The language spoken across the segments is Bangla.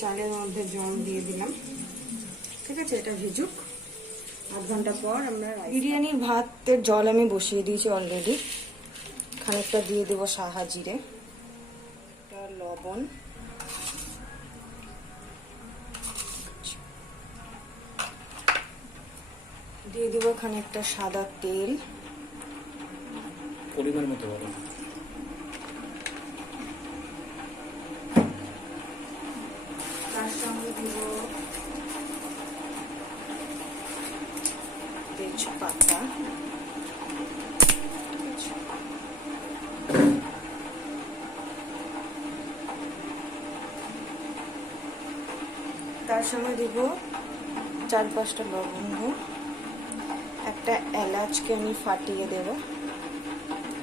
চালের মধ্যে জল দিয়ে দিলাম। ঠিক আছে, এটা ভিজুক। আধ ঘন্টা পর আমরা বিরিয়ানির ভাতের জল আমি বসিয়ে দিয়েছি অলরেডি। খানিকটা দিয়ে দেবো সাহা জিরে, লবণ, দিয়ে দেবো খানিকটা সাদা তেল, পরিমাণ মতো বলো। তার সঙ্গে দিব তেজপাতা, তার সঙ্গে দিব 4-5টা লবঙ্গ, একটা এলাচকে আমি ফাটিয়ে দেব,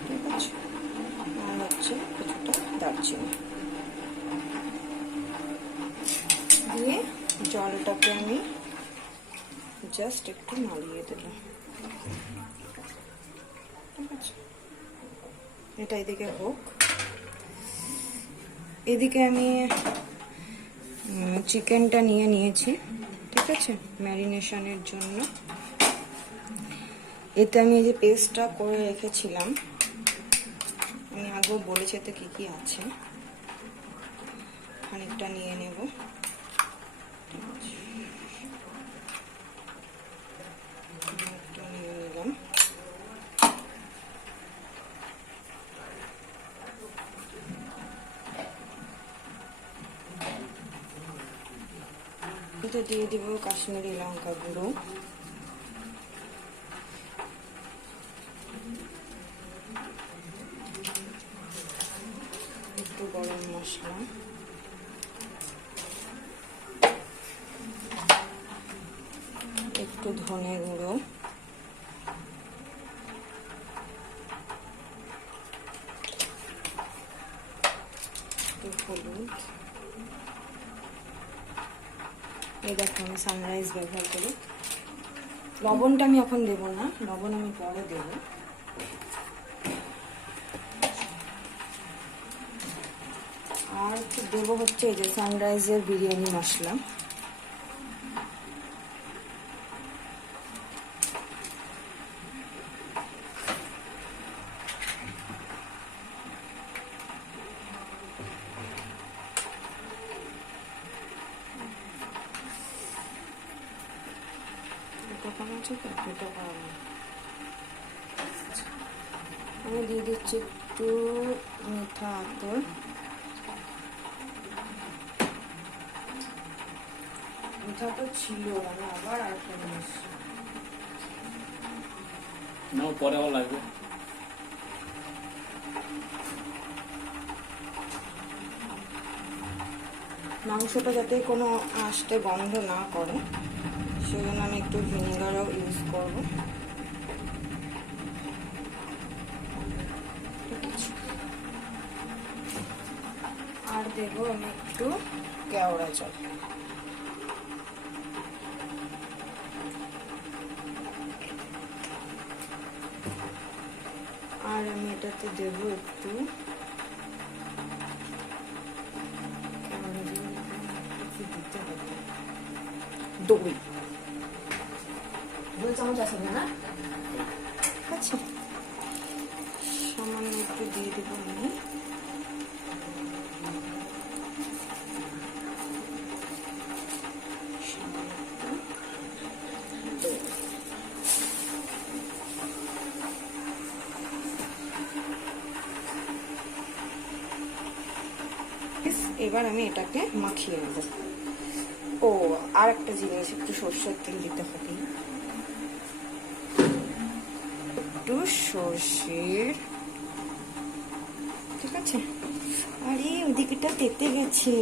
ঠিক আছে, আর হচ্ছে কিছুটা দারচিনি দিয়ে জলটাকে আমি জাস্ট একটু নাড়িয়ে দিলাম। ঠিক আছে, এটা এদিকে হোক। এদিকে আমি চিকেনটা নিয়ে নিয়েছি, ঠিক আছে, ম্যারিনেশনের জন্য। এতে আমি এই যে পেস্টটা করে রেখেছিলাম, আমি আগেও বলেছি এতে কি কি আছে, খানিকটা নিয়ে নেব। নিয়ে নিলাম। এতে দিয়ে দিব কাশ্মীরি লঙ্কা গুঁড়ো, একটু গরম মশলা, একটু ধনে গুঁড়ো, একটু হলুদ। এই দেখো আমি সানরাইজ ব্যবহার করি। লবণটা আমি এখন দেব না, লবণ আমি পরে দেব। আর দেবো হচ্ছে এই যে সানরাইজের বিরিয়ানি মশলা। আমি দিয়ে দিচ্ছি একটু মিঠা আতর, মিঠা তো ছিল, আমি আবার আর একটা জিনিস নাও, পরে আবার লাগবে। মাংসটা যাতে কোনো আস্তে গন্ধ না করে সেই জন্য আমি একটু ভিনেগারও ইউজ করব। আর দেবো আমি একটু কেওড়া জল। আর আমি এটাতে দেবো একটু দই, 2 চামচ আছে না? আচ্ছা, সামান্য একটু দিয়ে দেবো আমি। এবার আমি এটাকে মাখিয়ে নেব। ও আর একটা জিনিস, একটু সরষের তেল দিতে হবে, একটু সরষের, ঠিক আছে। আরে ওদিকেটা তেতে গেছে,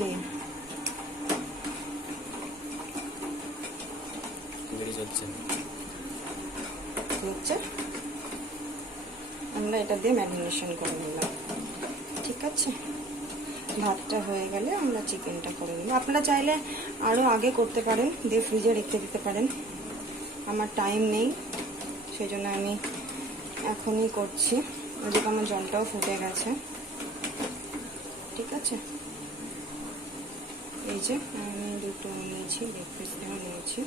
আমরা এটা দিয়ে ম্যারিনেশন করে নিলাম, ঠিক আছে। ভাতটা হয়ে গেলে আমরা চিকেনটা করে নিব। আপনারা চাইলে আরও আগে করতে পারেন, দিয়ে ফ্রিজে রেখে দিতে পারেন। আমার টাইম নেই, সেই জন্য আমি এখনই করছি। ওদিকে আমার জলটাও ফুটে গেছে, ঠিক আছে। এই যে আমি দুটো নিয়েছি, লেগ পিস নিয়েছি।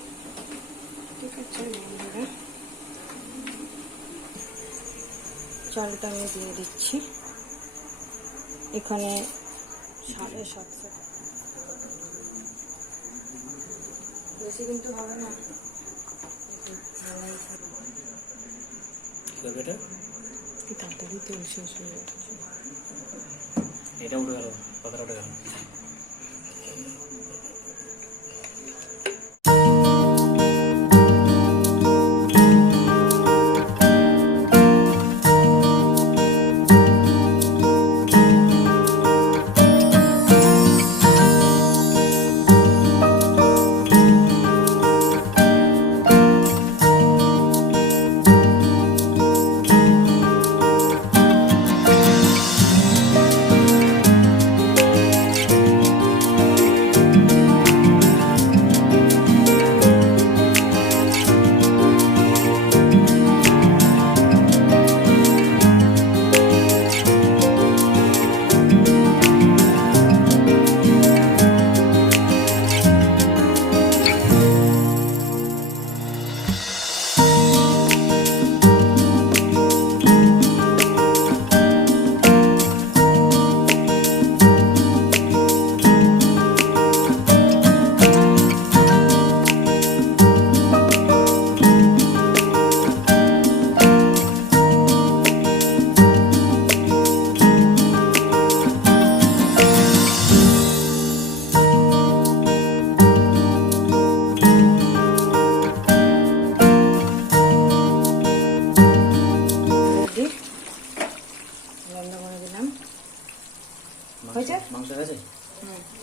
ঠিক আছে বন্ধুরা, চালটা আমি দিয়ে দিচ্ছি। এখানে 750 বেশি কিন্তু হবে না, তাড়াতাড়ি তেল শেষ হয়ে যাচ্ছে। এটা উঠে গেল, কথাটা উঠে গেল।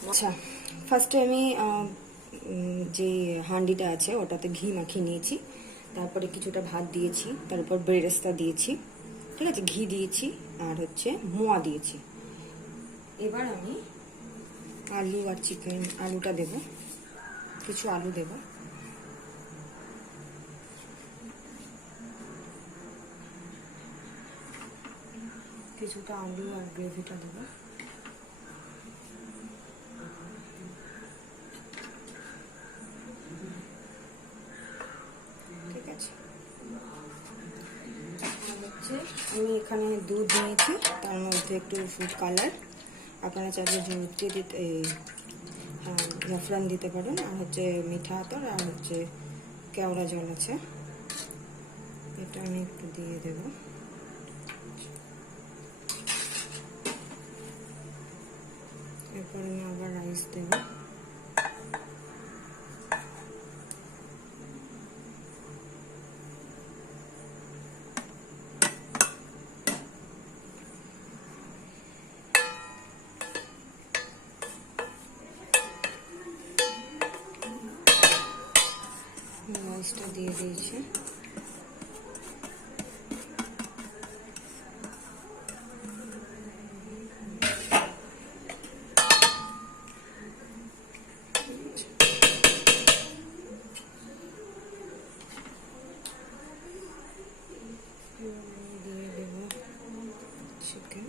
আচ্ছা, ফার্স্টে আমি যে হাঁডিটা আছে ওটাতে ঘি মাখিয়ে নিয়েছি, তারপরে কিছুটা ভাত দিয়েছি, তারপর বেরেস্তা দিয়েছি, ঠিক আছে, ঘি দিয়েছি আর হচ্ছে মোয়া দিয়েছি। এবার আমি আলু আর চিকেন, আলুটা দেব, কিছু আলু দেব, কিছুটা আলু আর গ্রেভিটা দেবো। ঠিক আছে, হচ্ছে আমি এখানে দুধ নিয়েছি, তার মধ্যে একটু ফুড কালার, আপনারা চাইলে জুড়ি দিতে, জাফরান দিতে পারেন, আর হচ্ছে মিঠা আতর, আর হচ্ছে কেওড়া জল আছে, এটা আমি একটু দিয়ে দেব। এরপর আমি আবার রাইস দেব। রাইসটা দিয়ে দিয়েছি। দিয়ে দেব চিকেন।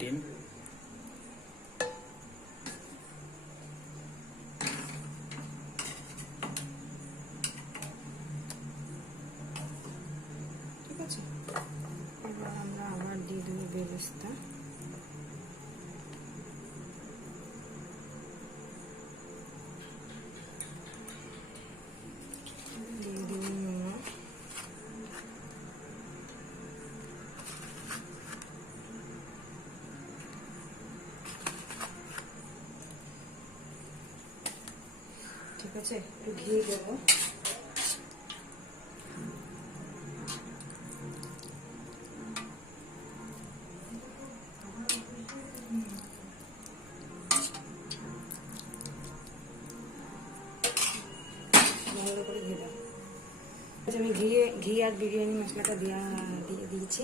ডিম, ঠিক আছে, এবার আমরা আবার দিয়ে দেবো বেরেস্তা। দিয়ে দেবো মোয়া। ঠিক আছে, একটু ঘি দেবো। ভালো করে দিয়ে দাও। আচ্ছা, আমি ঘি আর বিরিয়ানি মশলাটা দিয়ে দিয়েছি।